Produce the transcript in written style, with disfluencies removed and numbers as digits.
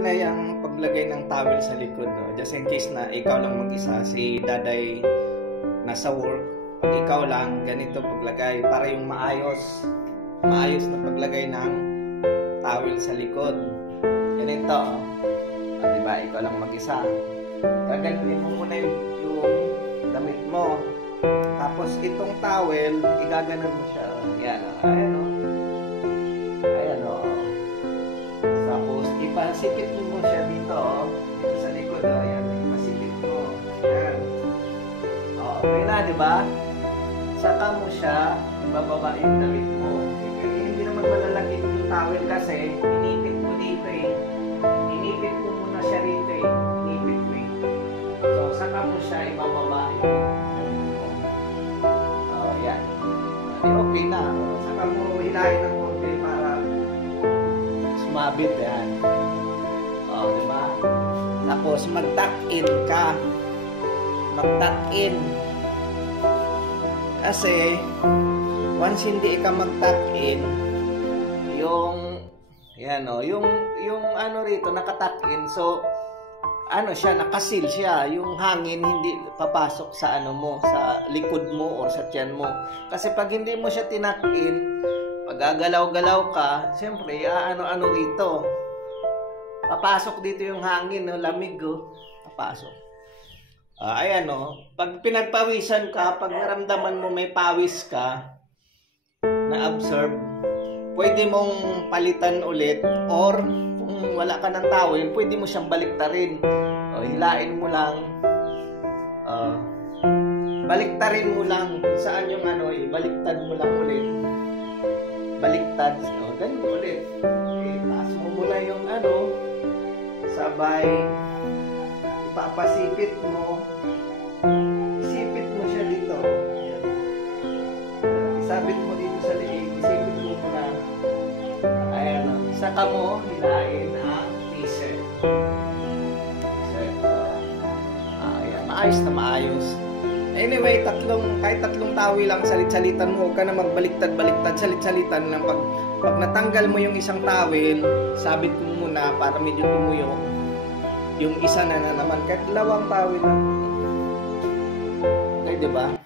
na yung paglagay ng towel sa likod, no? Just in case na ikaw lang mag-isa, si daday nasa work. Pag ikaw lang, ganito paglagay para yung maayos na paglagay ng towel sa likod. Ganito, oh. Diba, ikaw lang mag-isa. Gaganunin mo muna yung damit mo. Tapos itong towel, igaganon mo siya. Yan, oh. Ayan, oh. Ayan, oh. Tapos, ipasipit mo siya dito, oh. Dito sa likod, oh. Ayan, ipasipit mo. Ayan. Oh, okay na, diba? Saka mo siya, ibababa yung damit mo. Hindi naman malalaki yung towel kasi, inipit mo dito eh. Inipit mo muna siya rito eh. Inipit mo eh. So, saka mo siya, ibababa yung damit mo. Oh, yan. Okay na. Saka mo hilahin ng konti para sumabit yan. Oh, diba? Tapos, mag-tuck-in ka. Mag-tuck-in. Kasi, once hindi ka mag-tuck-in, yung, yan o, yung ano rito, nakatuck-in, so, ano siya, nakasil siya, yung hangin hindi papasok sa ano mo, sa likod mo or sa tiyan mo. Kasi pag hindi mo siya tinak-in, pag gagalaw-galaw ka, siyempre, ano rito, papasok dito yung hangin, no, lamig o, papasok. Ayan o, pag pinagpawisan ka, pag naramdaman mo may pawis ka, na-absorb, pwede mong palitan ulit, or kung wala ka ng towel, pwede mo siyang baliktarin. O, hilain mo lang, baliktarin mo lang, saan yung ano, baliktad mo lang ulit. Baliktad, o, ganun ulit. Okay, taas mo muna yung ano, sabay, ipapasipit mo, isipit mo siya dito. Ayan. Isabit mo dito sa liig, isipit mo muna. Ayan o. Saka mo, hilain ang t-shirt. Ayan, maayos na maayos. Anyway, kahit tatlong tawi lang, salit-salitan mo, huwag ka na magbaliktad-baliktad, salit-salitan lang. Pag natanggal mo yung isang towel, sabit mo muna para medyo tumuyo. Yung isa na naman, kahit dalawang tawid lang. Okay, diba?